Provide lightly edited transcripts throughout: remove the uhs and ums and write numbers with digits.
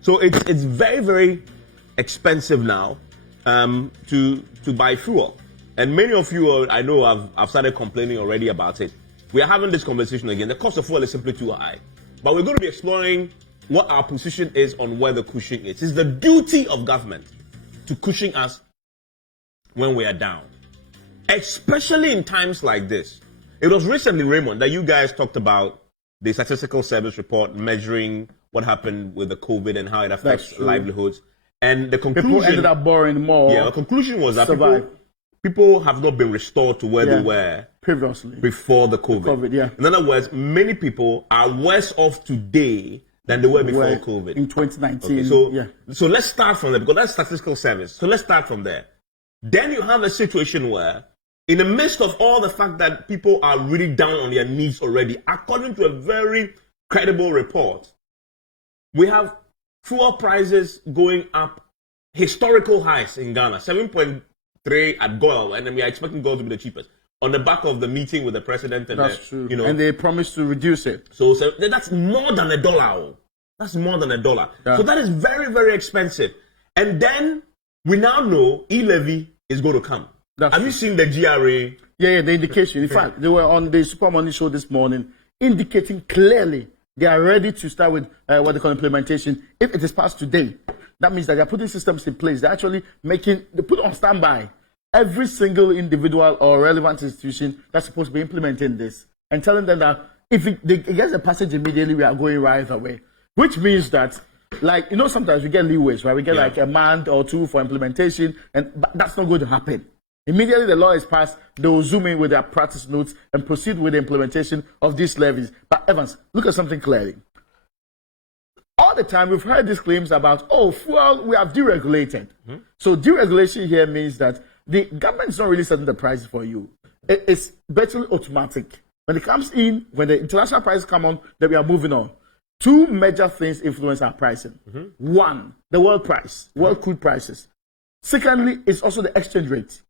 So it's very, very expensive now to buy fuel. And many of you, I know, have started complaining already about it. We are having this conversation again. The cost of fuel is simply too high. But we're going to be exploring what our position is on where the cushion is. It's the duty of government to cushion us when we are down, especially in times like this. It was recently, Raymond, that you guys talked about the Statistical Service report measuring what happened with the COVID and how it affects livelihoods. And the conclusion... People ended up borrowing more. Yeah, the conclusion was that people have not been restored to where they were previously before the COVID. In other words, many people are worse off today than they were before COVID. In 2019. Okay, so let's start from there, because that's Statistical Service. So let's start from there. Then you have a situation where, in the midst of all the fact that people are really down on their knees already, according to a very credible report, we have fuel prices going up, historical highs in Ghana, 7.3 at Goil, and then we are expecting Goil to be the cheapest, on the back of the meeting with the president. And that's true. And they promised to reduce it. So that's more than $1. That's more than $1. So that is very, very expensive. And then we now know e-levy is going to come. Have you seen the GRA? Yeah, the indication. In fact, they were on the Super Money show this morning indicating clearly they are ready to start with what they call implementation. If it is passed today, that means that they are putting systems in place. They're actually they put on standby every single individual or relevant institution that's supposed to be implementing this and telling them that if it gets a passage immediately, we are going right away. Which means that, like, sometimes we get leeways, right? We get like a month or two for implementation, but that's not going to happen. Immediately the law is passed, they will zoom in with their practice notes and proceed with the implementation of these levies. But Evans, look at something clearly. All the time we've heard these claims about, fuel, we have deregulated. Mm-hmm. So deregulation here means that the government is not really setting the price for you. It's virtually automatic. When it comes in, when the international prices come on, then we are moving on. Two major things influence our pricing. Mm-hmm. One, the world price, world crude prices. Secondly, it's also the exchange rate.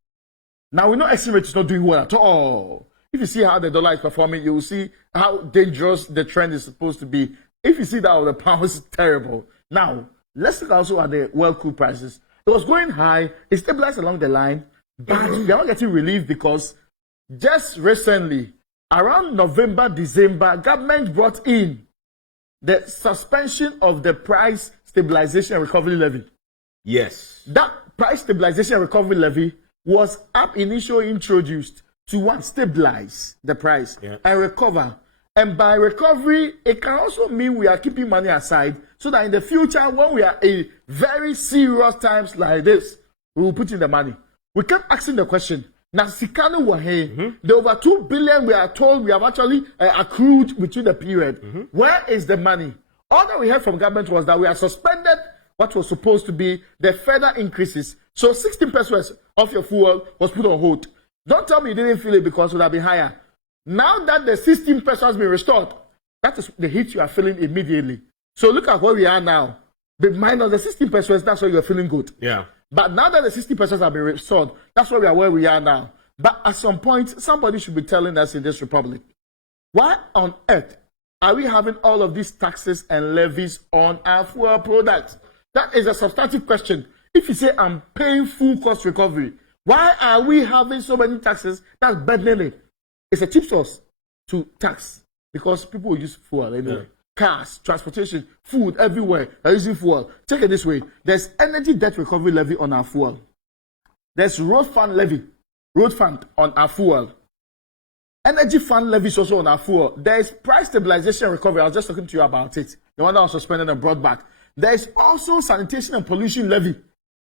Now, we know exchange rate is not doing well at all. If you see how the dollar is performing, you will see how dangerous the trend is supposed to be. If you see that the pound is terrible. Now, let's look also at the world crude prices. It was going high, it stabilized along the line, but we are not getting relief because just recently, around November, December, government brought in the suspension of the price stabilization and recovery levy. Yes. That price stabilization and recovery levy was initially introduced to stabilize the price and recover. And by recovery, it can also mean we are keeping money aside so that in the future, when we are in very serious times like this, we will put in the money. We kept asking the question, Nasikano Wahe, the over 2 billion we are told we have actually accrued between the period. Mm-hmm. Where is the money? All that we heard from government was that we are suspended what was supposed to be the further increases. So 16 pesos of your fuel was put on hold. Don't tell me you didn't feel it because it would have been higher. Now that the 16 pesos has been restored, that is the hit you are feeling immediately. So look at where we are now. The minus the 16 pesos, that's why you're feeling good. Yeah. But now that the 60 pesos have been restored, that's where we are now. But at some point, somebody should be telling us in this republic, why on earth are we having all of these taxes and levies on our fuel products? That is a substantive question. If you say I'm paying full cost recovery, why are we having so many taxes that's burdening it? It's a cheap source to tax because people will use fuel anyway. Yeah. Cars, transportation, food, everywhere are using fuel. Take it this way. There's energy debt recovery levy on our fuel. There's road fund on our fuel. Energy fund levy is also on our fuel. There's price stabilization recovery. I was just talking to you about it. The one that was suspended and brought back. There's also sanitation and pollution levy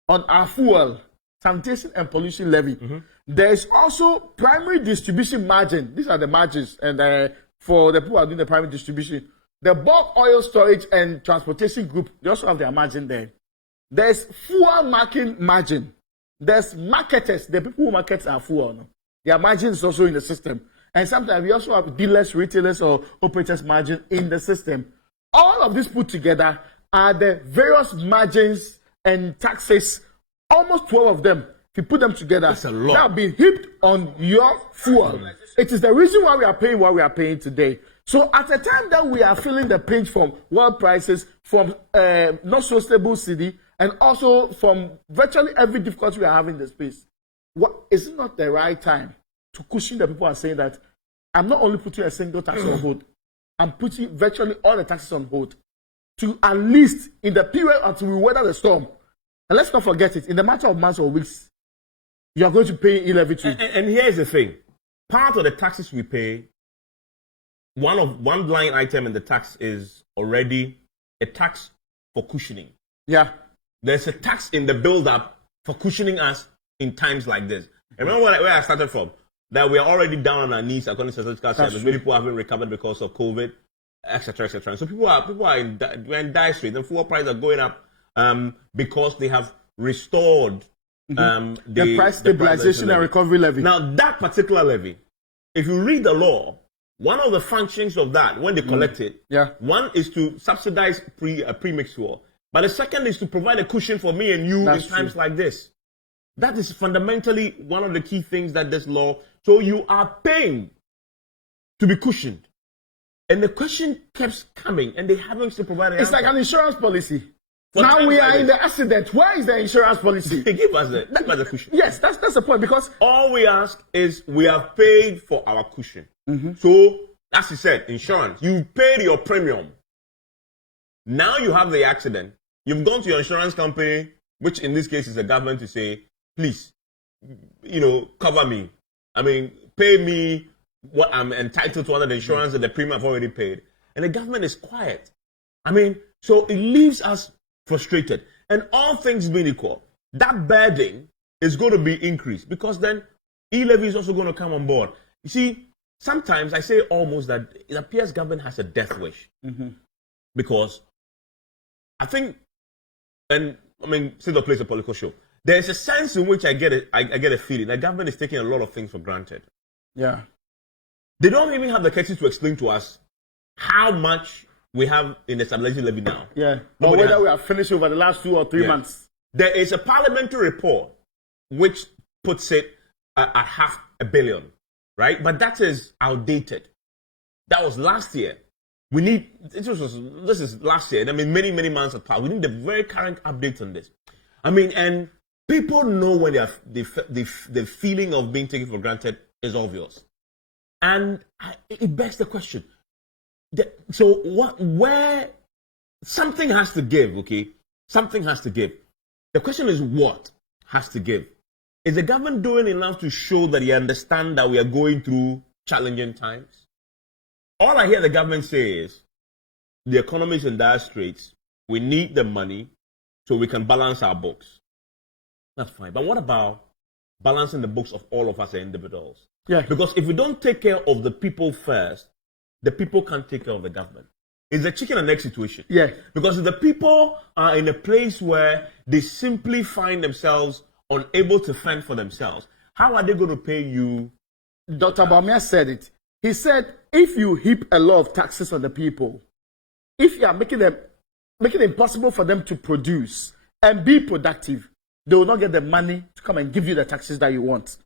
on our fuel. Sanitation and pollution levy. Mm-hmm. There's also primary distribution margin. These are the margins. And for the people who are doing the primary distribution, the bulk oil storage and transportation group, they also have their margin there. There's fuel marking margin. There's marketers, the people who market our fuel. No? Their margin is also in the system. And sometimes we also have dealers, retailers, or operators margin in the system. All of this put together are the various margins and taxes, almost 12 of them. If you put them together, that's a lot. That have been heaped on your fuel. It is the reason why we are paying what we are paying today. So at a time that we are feeling the pinch from world prices, from not so stable city, and also from virtually every difficulty we are having in the space, is it not the right time to cushion the people and saying that I'm not only putting a single tax on hold, I'm putting virtually all the taxes on hold to at least in the period until we weather the storm. And let's not forget it, in the matter of months or weeks, you are going to pay e-levy too. And here's the thing. Part of the taxes we pay, one line item in the tax is already a tax for cushioning. Yeah. There's a tax in the build-up for cushioning us in times like this. Remember where I started from? That we are already down on our knees according to statistical service. Many people haven't recovered because of COVID, etc., etc. And so people are in dire straits. And fuel prices are going up because they have restored the price stabilization and recovery levy. Now that particular levy, if you read the law, one of the functions of that when they collect it, one is to subsidize pre-mixed fuel, but the second is to provide a cushion for me and you in times like this. That is fundamentally one of the key things that this law. So you are paying to be cushioned, and the question keeps coming, and they haven't still provided. It's like an insurance policy. Now we are in the accident. Where is the insurance policy? Give us a cushion. Yes, that's the point, because all we ask is we are paid for our cushion. So, as you said, insurance. You paid your premium. Now you have the accident. You've gone to your insurance company, which in this case is the government, to say, please, cover me. I mean, pay me what I'm entitled to under the insurance and the premium I've already paid. And the government is quiet. I mean, so it leaves us frustrated. And all things being equal, that burden is going to be increased, because then e-levy is also going to come on board. You see, sometimes I say almost that it appears government has a death wish. Because I think, and I mean, Cedar plays a political show. There's a sense in which I get a feeling that government is taking a lot of things for granted. Yeah. They don't even have the courtesy to explain to us how much we have in the stabilization levy now. Yeah. Or whether we have finished over the last 2 or 3 months. There is a parliamentary report which puts it at $500 million, right? But that is outdated. That was last year. This is last year. I mean, many months have passed. We need the very current update on this. I mean, and people know when the feeling of being taken for granted is obvious. And it begs the question. Where something has to give, okay? Something has to give. The question is, what has to give? Is the government doing enough to show that they understand that we are going through challenging times? All I hear the government say is, the economy is in dire straits. We need the money so we can balance our books. That's fine. But what about balancing the books of all of us as individuals? Yeah. Because if we don't take care of the people first, the people can't take care of the government. It's a chicken and egg situation. Yeah. Because if the people are in a place where they simply find themselves unable to fend for themselves, how are they going to pay you? Dr. Bawumia said it. He said, if you heap a lot of taxes on the people, if you are making it impossible for them to produce and be productive, they will not get the money to come and give you the taxes that you want.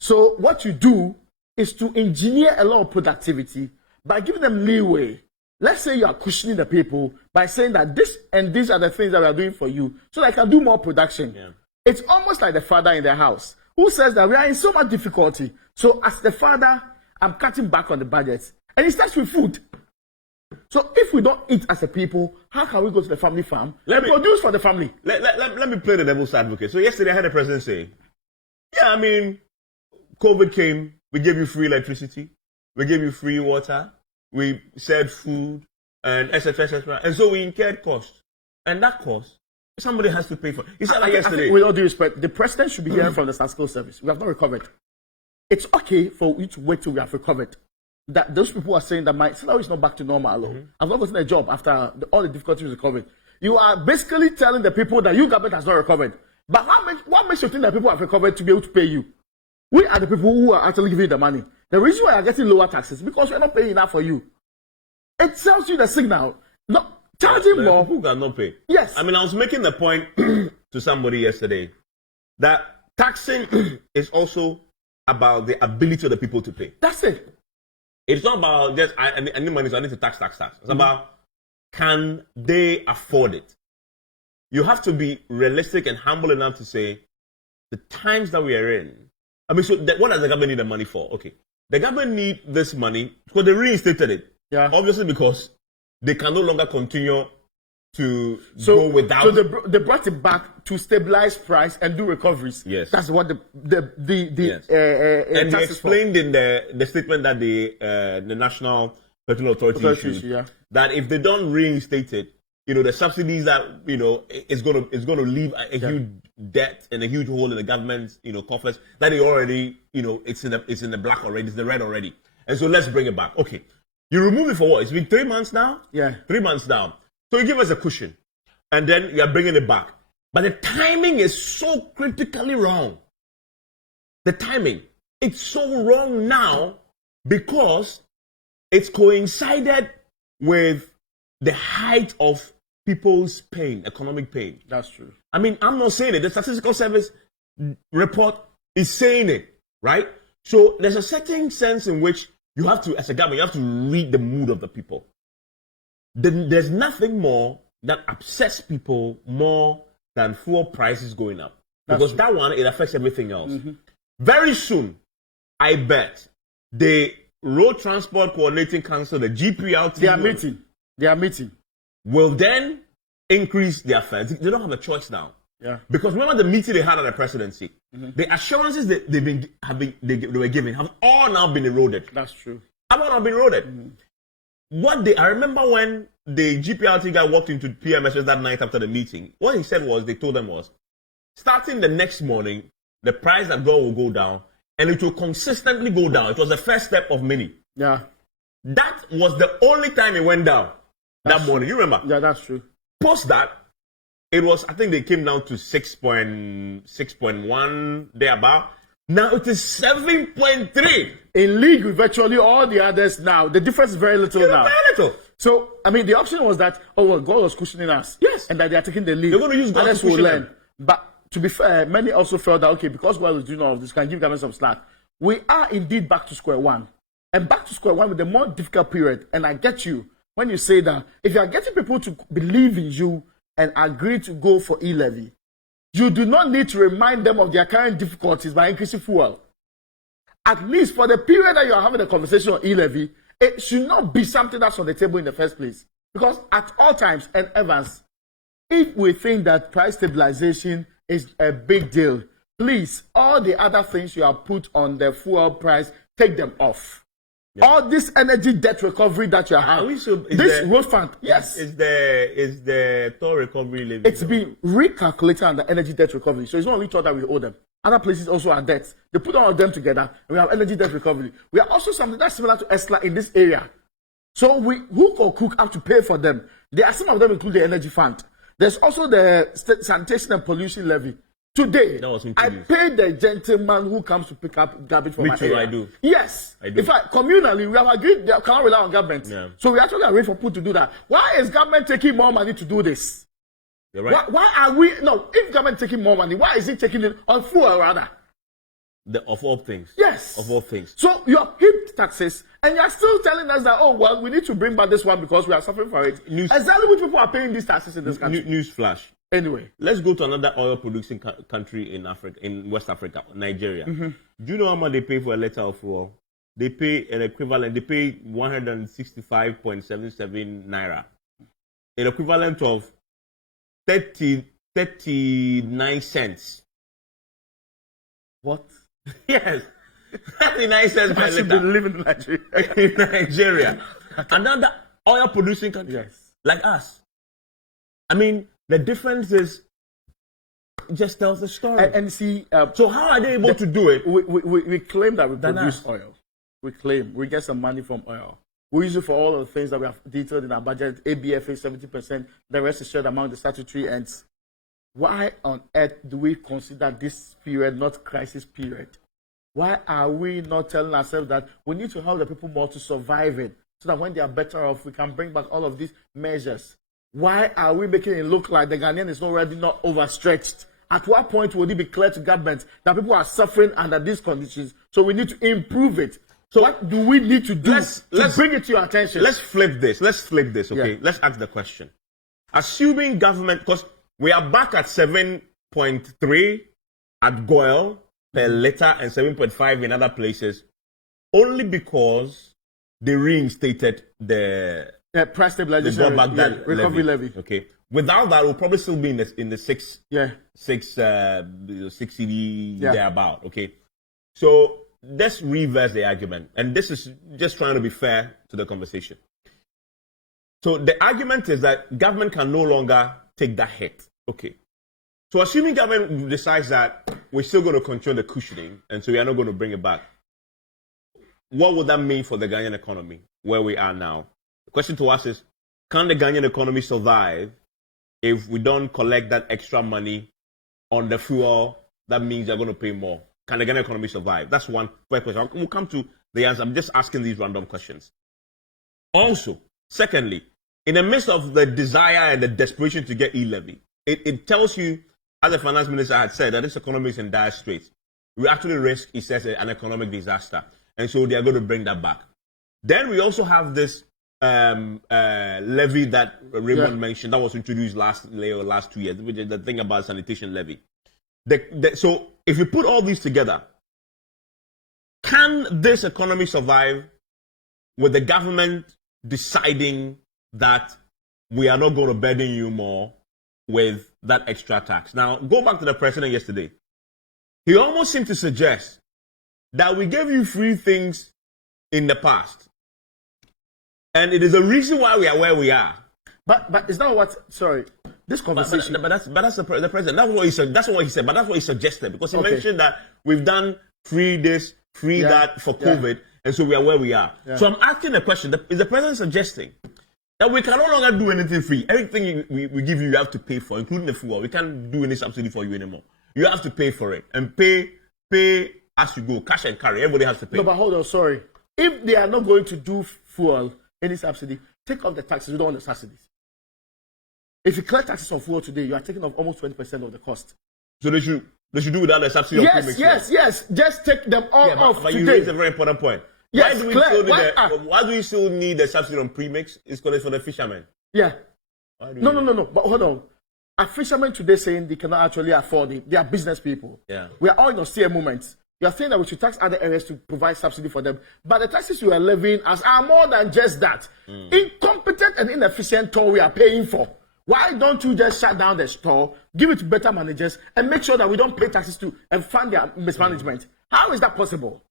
So what you do is to engineer a lot of productivity by giving them leeway. Let's say you are cushioning the people by saying that this and these are the things that we are doing for you so that I can do more production. Yeah. It's almost like the father in the house who says that we are in so much difficulty. So as the father, I'm cutting back on the budget. And it starts with food. So if we don't eat as a people, how can we go to the family farm and produce for the family? Let me play the devil's advocate. So yesterday I had the president say, yeah, I mean, COVID came, we gave you free electricity, we gave you free water, we served food, and etc., etc. And so we incurred costs. And that cost, somebody has to pay for it. He said yesterday. I think with all due respect, the president should be hearing from the statistical service. We have not recovered. It's okay for you to wait till we have recovered. That those people are saying that my salary is not back to normal. I've not gotten a job after all the difficulties with COVID. You are basically telling the people that your government has not recovered. But what makes you think that people have recovered to be able to pay you? We are the people who are actually giving you the money. The reason why you are getting lower taxes is because we are not paying enough for you. It tells you the signal. No, charging more. Who cannot pay? Yes. I mean, I was making the point to somebody yesterday that taxing is also about the ability of the people to pay. That's it. It's not about just I need money, so I need to tax. It's about, can they afford it? You have to be realistic and humble enough to say, the times that we are in. I mean, so what does the government need the money for? Okay, the government need this money because they reinstated it. Yeah. Obviously, because they can no longer continue to go without. So they brought it back to stabilize price and do recoveries. Yes. That's what Yes. And they explained in the statement that the National Petroleum Authority issued, that if they don't reinstate it, the subsidies that is going to leave a huge debt and a huge hole in the government's coffers that they already it's in the black already, it's the red already, and so let's bring it back. Okay, you remove it for what? It's been 3 months now. Yeah, 3 months now. So you give us a cushion, and then you are bringing it back. But the timing is so critically wrong. The timing, it's so wrong now because it's coincided with the height of people's pain, economic pain. That's true. I mean, I'm not saying it. The Statistical Service report is saying it, right? So there's a certain sense in which you have to, as a government, you have to read the mood of the people. There's nothing more that upsets people more than fuel prices going up. Because that one, it affects everything else. Mm-hmm. Very soon, I bet, the Road Transport Coordinating Council, the GPRT, They are meeting. Will then increase their fares. They don't have a choice now. Yeah. Because remember the meeting they had at the presidency, the assurances that they were given have all now been eroded. That's true. Have all now been eroded. I remember when the GPRT guy walked into PMS that night after the meeting, what he said was, they told them was, starting the next morning, the price of gold will go down, and it will consistently go down. It was the first step of many. Yeah. That was the only time it went down that morning. You remember? Yeah, that's true. Post that, it was, I think they came down to 6.1 thereabout. Now it is 7.3. In league with virtually all the others now. The difference is very little now. Very little. So, I mean, the option was that, God was cushioning us. Yes. And that they are taking the lead. They're going to use God to cushion them. But to be fair, many also felt that, because God was doing all of this, can give government some slack. We are indeed back to square one. And back to square one with a more difficult period. And I get you when you say that if you are getting people to believe in you and agree to go for e-levy, you do not need to remind them of their current difficulties by increasing fuel. At least for the period that you are having a conversation on e-levy, it should not be something that's on the table in the first place. Because at all times, and Evans, if we think that price stabilization is a big deal, please, all the other things you have put on the fuel price, take them off. Yeah. All this energy debt recovery that you are having, this road fund, yes. Is the toll recovery levy? It's been recalculated on the energy debt recovery. So it's not only toll that we owe them. Other places also are debts. They put all of them together, and we have energy debt recovery. We are also something that's similar to ESLA in this area. So we, hook or crook, have to pay for them. There are some of them include the energy fund. There's also the sanitation and pollution levy. Today, I paid the gentleman who comes to pick up garbage from my area. I do. Yes. I do. In fact, communally, we have agreed they cannot rely on government. Yeah. So we actually arrange for people to do that. Why is government taking more money to do this? You're right. Why are we... No, if government taking more money, why is it taking it on fuel rather? Of all things. Yes. Of all things. So you have heaped taxes, and you're still telling us that, we need to bring back this one because we are suffering for it. Exactly which people are paying these taxes in this country. News flash. Anyway, let's go to another oil-producing country in Africa, in West Africa, Nigeria. Do you know how much they pay for a liter of fuel? They pay an equivalent. They pay 165.77 naira, an equivalent of 39 cents. What? Yes, 39 cents per liter. Been living in Nigeria. In Nigeria, another oil-producing country like us. I mean, the difference is just tells the story. And see, so how are they able to do it? We claim that we produce oil. We claim we get some money from oil. We use it for all of the things that we have detailed in our budget. ABFA 70%. The rest is shared among the statutory ends. Why on earth do we consider this period not crisis period? Why are we not telling ourselves that we need to help the people more to survive it, so that when they are better off, we can bring back all of these measures? Why are we making it look like the Ghanaian is already not overstretched? At what point will it be clear to government that people are suffering under these conditions? So we need to improve it. So what do we need to do to bring it to your attention? Let's flip this. Okay? Yeah. Let's ask the question. Assuming government, because we are back at 7.3 at Goil per liter and 7.5 in other places, only because they reinstated the price they stabilization, brought back that recovery levy. Okay. Without that, we'll probably still be in the six CD thereabout. Okay. So let's reverse the argument, and this is just trying to be fair to the conversation. So the argument is that government can no longer take that hit. Okay. So assuming government decides that we're still going to control the cushioning, and so we are not going to bring it back, what would that mean for the Ghanaian economy where we are now? The question to us is, can the Ghanaian economy survive if we don't collect that extra money on the fuel? That means they're going to pay more. Can the Ghanaian economy survive? That's one first question. We'll come to the answer. I'm just asking these random questions. Also, secondly, in the midst of the desire and the desperation to get e-levy, it tells you, as the finance minister had said, that this economy is in dire straits. We actually risk, he says, an economic disaster. And so they are going to bring that back. Then we also have this levy that Raymond mentioned that was introduced last 2 years, which is the thing about sanitation levy. So if you put all these together, can this economy survive with the government deciding that we are not going to burden you more with that extra tax? Now, go back to the president yesterday. He almost seemed to suggest that we gave you free things in the past. And it is the reason why we are where we are. But it's not what, sorry, this conversation. But that's the president. That's what he said. That's what he said. But that's what he suggested. Because he mentioned that we've done free this, free that for COVID. And so we are where we are. Yeah. So I'm asking the question, is the president suggesting that we can no longer do anything free? Everything we give you, you have to pay for, including the fuel. We can't do any subsidy for you anymore. You have to pay for it. And pay as you go, cash and carry. Everybody has to pay. No, but hold on, sorry. If they are not going to do fuel, any subsidy, take off the taxes. You don't want the subsidies. If you collect taxes on fuel today, you are taking off almost 20% of the cost. So they should do without the subsidy. Yes. Just take them all off but today. You raised a very important point. Yes, why do we still need the subsidy on premix? It's because it's for the fishermen. Yeah. No. But hold on. A fisherman today saying they cannot actually afford it. They are business people. Yeah. We are all in austere moments. You are saying that we should tax other areas to provide subsidy for them. But the taxes you are levying are more than just that. Incompetent and inefficient toll we are paying for. Why don't you just shut down the store, give it to better managers, and make sure that we don't pay taxes to and fund their mismanagement? How is that possible?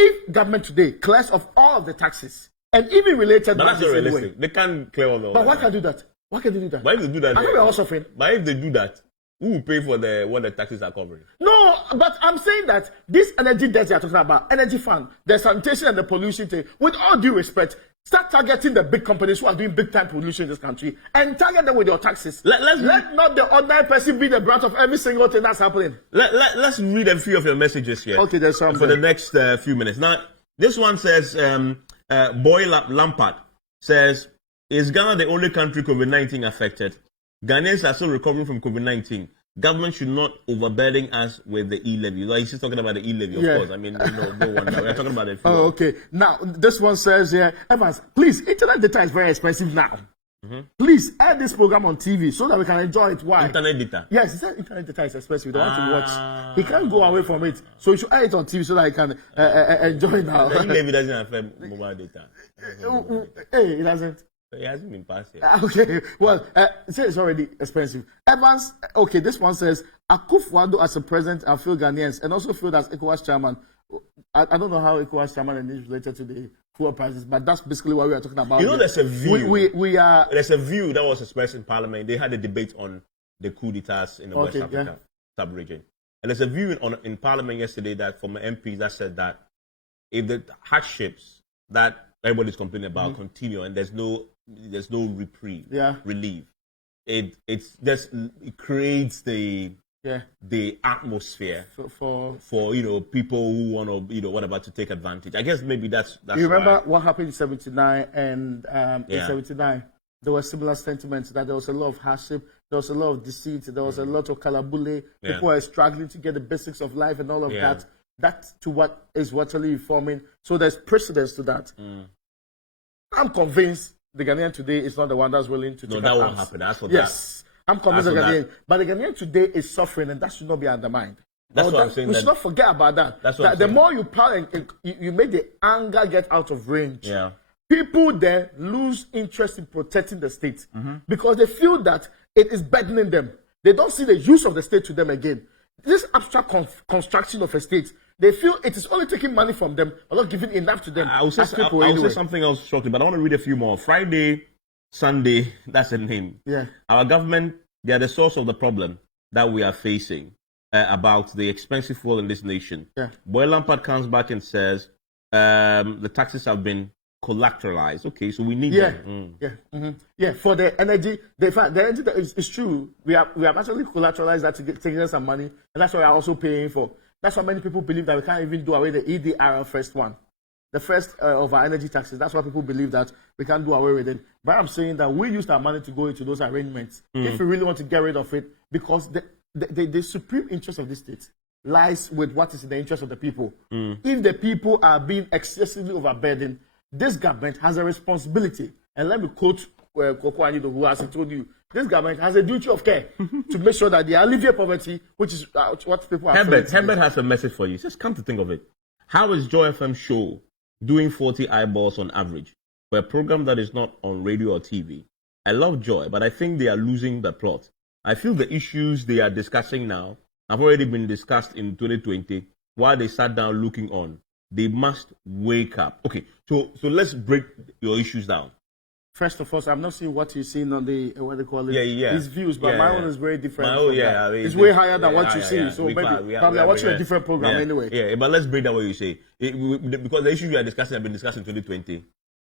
If government today clears off all of the taxes and even related, but that's not realistic. They can't clear all the. But why can't do that? Why can't they do that? Why if they do that? I know we're all suffering. But if they do that, who will pay for what the taxes are covering? No, but I'm saying that this energy debt you are talking about, energy fund, the sanitation and the pollution thing, with all due respect, start targeting the big companies who are doing big time pollution in this country and target them with your taxes. Let not the ordinary person be the brunt of every single thing that's happening. Let's read a few of your messages here. Okay, there's something. For the next few minutes. Now, this one says, Boy Lampard says, is Ghana the only country COVID-19 affected? Ghanaians are still recovering from COVID-19. Government should not overburden us with the e-levy. Like he's just talking about the e-levy, of course. I mean, no wonder. We're talking about it. Oh, okay. Now, this one says here, Evans, please, internet data is very expensive now. Please add this program on TV so that we can enjoy it. Why? Internet data. Yes, he said internet data is expensive. We don't want to watch. He can't go away from it. So you should add it on TV so that he can enjoy now. The e-levy doesn't affect mobile data. Hey, it doesn't. It hasn't been passed yet. Okay, well, it's already expensive. Evans, okay, this one says, Akufo-Addo as a president, I feel Ghanaians, and also feel as ECOWAS chairman. I don't know how ECOWAS chairman is related to the fuel prices, but that's basically what we are talking about. You know, there's a view. We are. There's a view that was expressed in Parliament. They had a debate on the coup d'etats in the West Africa sub-region. And there's a view in Parliament yesterday that from MPs that said that if the hardships that everybody's complaining about continue and there's no reprieve, relief, it creates the atmosphere for people who want to whatever to take advantage. I guess maybe that's you remember what happened in 79 and in 79 there was similar sentiments that there was a lot of hardship, there was a lot of deceit, there was a lot of kalabule. People were struggling to get the basics of life and all of that. that to what is virtually reforming. So there's precedence to that. I'm convinced the Ghanaian today is not the one that's willing to take that up won't arms. happen. That's for yes, I'm convinced As the for Ghanaian. But the Ghanaian today is suffering, and that should not be undermined. That's what I'm saying. We should not forget about that. That's what I'm the saying. more you power and you make the anger get out of range. Yeah. People then lose interest in protecting the state Mm-hmm. because they feel that it is burdening them. They don't see the use of the state to them again. This abstract construction of a state, they feel it is only taking money from them, but not giving enough to them. I will say, as people I will anyway. say something else shortly, but I want to read a few more. Friday, Sunday, that's the name. Yeah. Our government, they are the source of the problem that we are facing about the expensive fuel in this nation. Yeah. Boy Lampard comes back and says the taxes have been collateralized. Okay, so we need them. Yeah. For the energy, the energy that is true. We have actually collateralized that to taking us some money, and that's what we are also paying for. That's why many people believe that we can't even do away with the EDRL first one, the first of our energy taxes. That's why people believe that we can't do away with it. But I'm saying that we used our money to go into those arrangements if we really want to get rid of it, because the supreme interest of this state lies with what is in the interest of the people. If the people are being excessively overburdened, this government has a responsibility. And let me quote Koko Anido, who has told you, this government has a duty of care to make sure that they alleviate poverty, which is what people are Herbert has a message for you. He says, come to think of it, how is Joy FM show doing 40 eyeballs on average for a program that is not on radio or TV? I love Joy, but I think they are losing the plot. I feel the issues they are discussing now have already been discussed in 2020 while they sat down looking on. They must wake up. Okay, so let's break your issues down. First of all, I'm not seeing what you're seeing on the what they call it. Yeah. His views, but my own is very different. It's way way higher than what you see. So maybe I'm watching a different program anyway. Yeah, but let's break down what you say. Because the issues we are discussing have been discussed in 2020.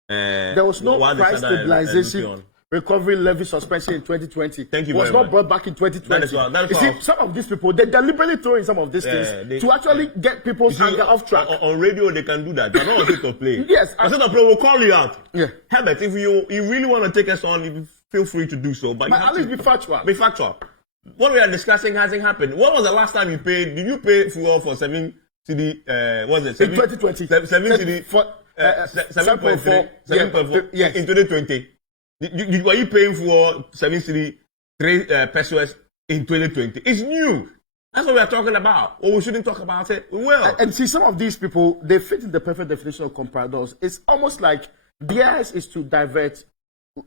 There was no price stabilization. Recovery levy suspension in 2020. Thank you was very not much. brought back in 2020. That is you see, some of these people, they deliberately throw in some of these things to actually get people's anger off track. On radio, they can do that. They're not on State of Play. Yes. On State of Play, we'll call you out. Yeah. Herbert, if you really want to take us on, you feel free to do so. But you have at least to be factual. Be factual. What we are discussing hasn't happened. When was the last time you paid? Did you pay fuel for 7 CD? Was it? In 2020. 7 CD? 7.4. 7.4. Yes. In 2020. Were you paying for 7 CD 3 pesos in 2020? It's new. That's what we are talking about. Or we shouldn't talk about it. We will. And see, some of these people, they fit in the perfect definition of comparadors. It's almost like theirs is to divert,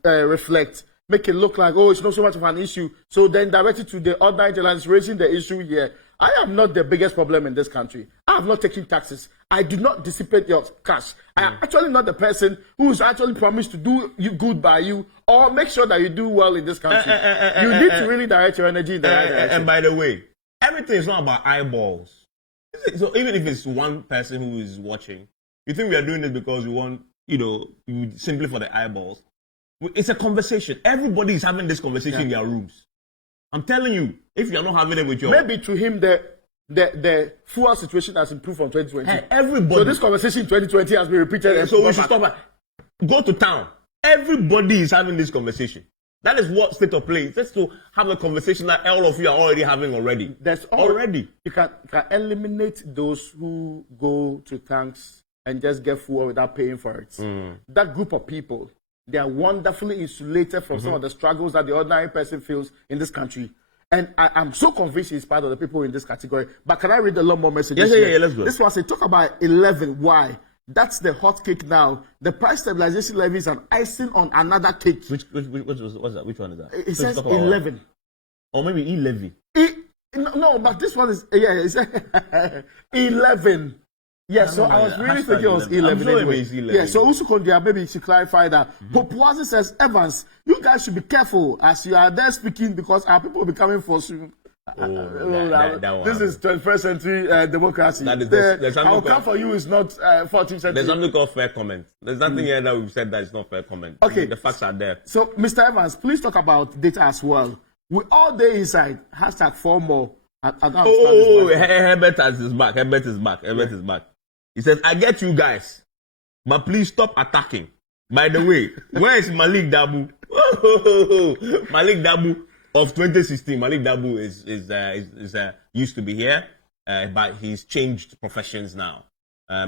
reflect, make it look like, oh, it's not so much of an issue. So then direct it to the other interlands raising the issue here. I am not the biggest problem in this country. I have not taken taxes. I do not dissipate your cash. I am actually not the person who is actually promised to do you good by you or make sure that you do well in this country. You need to really direct your energy in the right direction. And by the way, everything is not about eyeballs. So even if it's one person who is watching, you think we are doing it because we want, simply for the eyeballs. It's a conversation. Everybody is having this conversation in their rooms. I'm telling you, if you're not having it with your... Maybe to him, the fuel situation has improved from 2020. Everybody... So this conversation in 2020 has been repeated. So we should stop. Go to town. Everybody is having this conversation. That is what State of Play is. Just to have a conversation that all of you are already having already. Already. You can eliminate those who go to tanks and just get fuel without paying for it. That group of people, they are wonderfully insulated from some of the struggles that the ordinary person feels in this country. And I'm so convinced he's part of the people in this category. But can I read a lot more messages? Yeah, let's go. This one says, talk about 11. Why? That's the hot cake now. The price stabilization levy is an icing on another cake. What's that? Which one is that? It says 11. Or maybe E-levy. No, but this one is, it's 11. Yeah, so I was really thinking it was 11. Sure anyway. It's 11. Yeah, so Usukondia, maybe you should clarify that. Popuazi says, Evans, you guys should be careful as you are there speaking because our people will be coming for you. This is 21st century democracy. I'll come for you is not 14th century. There's something called fair comment. There's nothing here that we've said that is not fair comment. Okay. The facts are there. So, Mr. Evans, please talk about data as well. We all day inside, #4more. Herbert is back. Herbert is back. He says, I get you guys, but please stop attacking. By the way, where is Malik Dabu? Malik Dabu of 2016. Malik Dabu is used to be here. but he's changed professions now.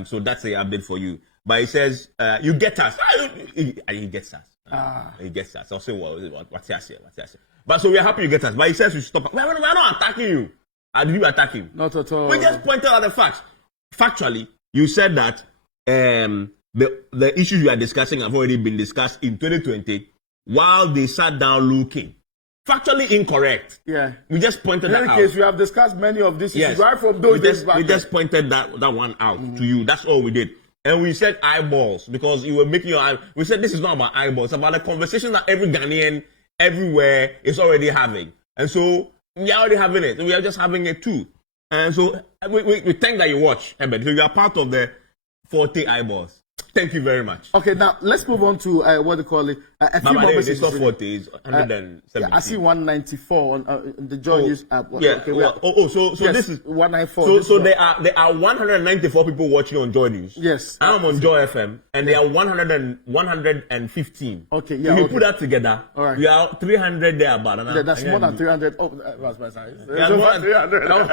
So that's the update for you. But he says, you get us. He gets us. He gets us. I'll say, what's he say? But so we are happy you get us. But he says we stop. We're not attacking you. How did you attack him? Not at all. We just pointed out the facts. Factually, you said that the issues you are discussing have already been discussed in 2020 while they sat down looking. Factually incorrect. Yeah. We just pointed In that any out. case, we have discussed many of these Yes. issues right from those days back. We just pointed that one out to you. That's all we did. And we said eyeballs because you were making your eye. We said this is not about eyeballs. It's about the conversation that every Ghanaian everywhere is already having. And so we are already having it. We are just having it too. And so we thank that you watch, Herbert. So you are part of the 40 eyeballs. Thank you very much. Okay, now let's move on to what do you call it? A few Mama, more it's messages. not 40, it's 170. Yeah, I see 194 on the Joy News app. Yeah. Okay, So yes, this is 194. So there are 194 people watching on Joy News. Yes. I'm on Joy FM, and there are 115. Okay, yeah, If you okay. put that together, All right. we are 300 there about. Yeah, that's more than 300. Oh, that was my size. Yeah, It's more over than 300. I'm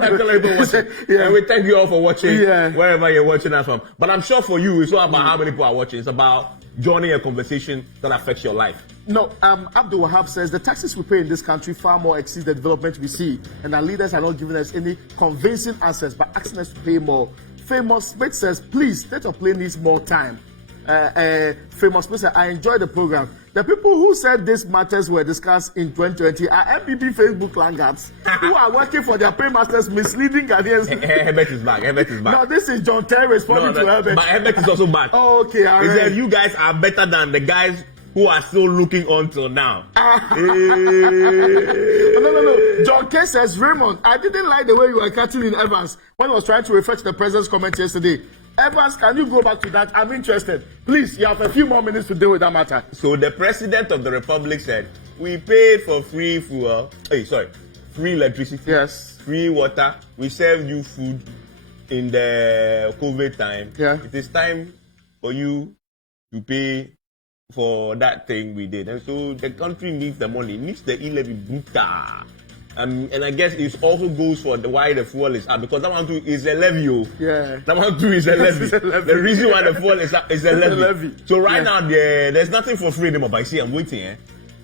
not telling people watching. Yeah. And we thank you all for watching Yeah. wherever you're watching us from. But I'm sure for you, it's not about how many people are watching. It's about joining a conversation that affects your life. No, Abdul Wahab says the taxes we pay in this country far more exceed the development we see, and our leaders are not giving us any convincing answers but asking us to pay more. Famous Smith says, please, State of Play needs more time. Famous Smith says, I enjoy the program. The people who said these matters were discussed in 2020 are MPP Facebook laggards who are working for their paymasters, misleading Ghanaians. Herbert is back. No, this is John Terry responding to Herbert. But Herbert is also back. Oh, okay, all He right. said you guys are better than the guys who are still looking on till now. No. John K says, Raymond, I didn't like the way you were cutting in Evans when he was trying to refer to the president's comment yesterday. Evans, can you go back to that? I'm interested. Please, you have a few more minutes to deal with that matter. So the president of the republic said, we paid for free fuel, free electricity, Yes. free water, we served you food in the COVID time. Yeah. It is time for you to pay for that thing we did. And so the country needs the money, needs the e-levy brutal. And I guess it also goes for why the fuel is up, because that one too is a levy. Yeah. That one too is a levy. It's a levy. The reason why the fuel is up is a levy. levy. So right Yeah. now there's nothing for free anymore. But I see I'm waiting.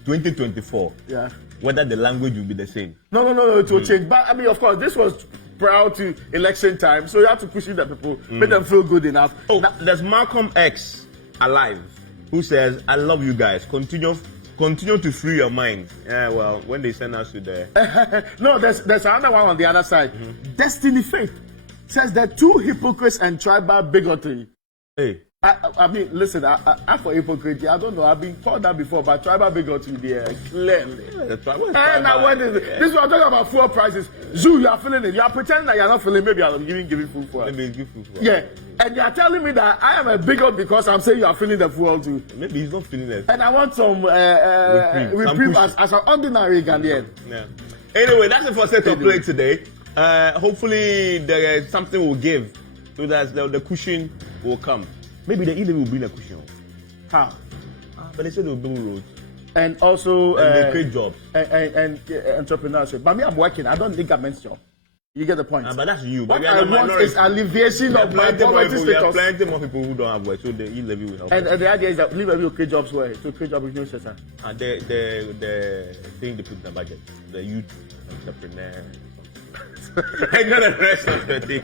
2024. Yeah. Whether the language will be the same. No, it will change. But I mean, of course, this was prior to election time, so you have to push in the people, make them feel good enough. Oh, there's Malcolm X alive who says, I love you guys. Continue to free your mind. Yeah, well, when they send us to the No, there's another one on the other side. Destiny Faith says that two hypocrites and tribal bigotry. hey. I mean, listen, I for hypocrisy, I don't know. I've been called that before, but tribal bigotry there clearly. And now when is it? This is what I'm talking about fuel prices. Zoo, you are feeling it. You are pretending that you are not feeling. Maybe I'm giving food for it. Maybe give food for Yeah, and you are telling me that I am a bigot because I'm saying you are feeling the fuel too. Maybe he's not feeling it. And I want some Reprieve. reprieve as an ordinary Ghanaian. Yeah. Anyway, that's it for State of Play today. Hopefully there is something we'll give so that the cushion will come. Maybe the e-levy will bring a cushion. How? But they said they'll build roads. And also And they create jobs. and entrepreneurship. But me, I'm working. I don't think government job. You get the point. But that's you. What But we I are the want minority. is alleviation of my poverty There are status. plenty more people who don't have work, so the e-levy will help. And the idea is that leave will create jobs where to create jobs in new sector. And the thing they put in the budget, the youth entrepreneur. I know the rest of the thing.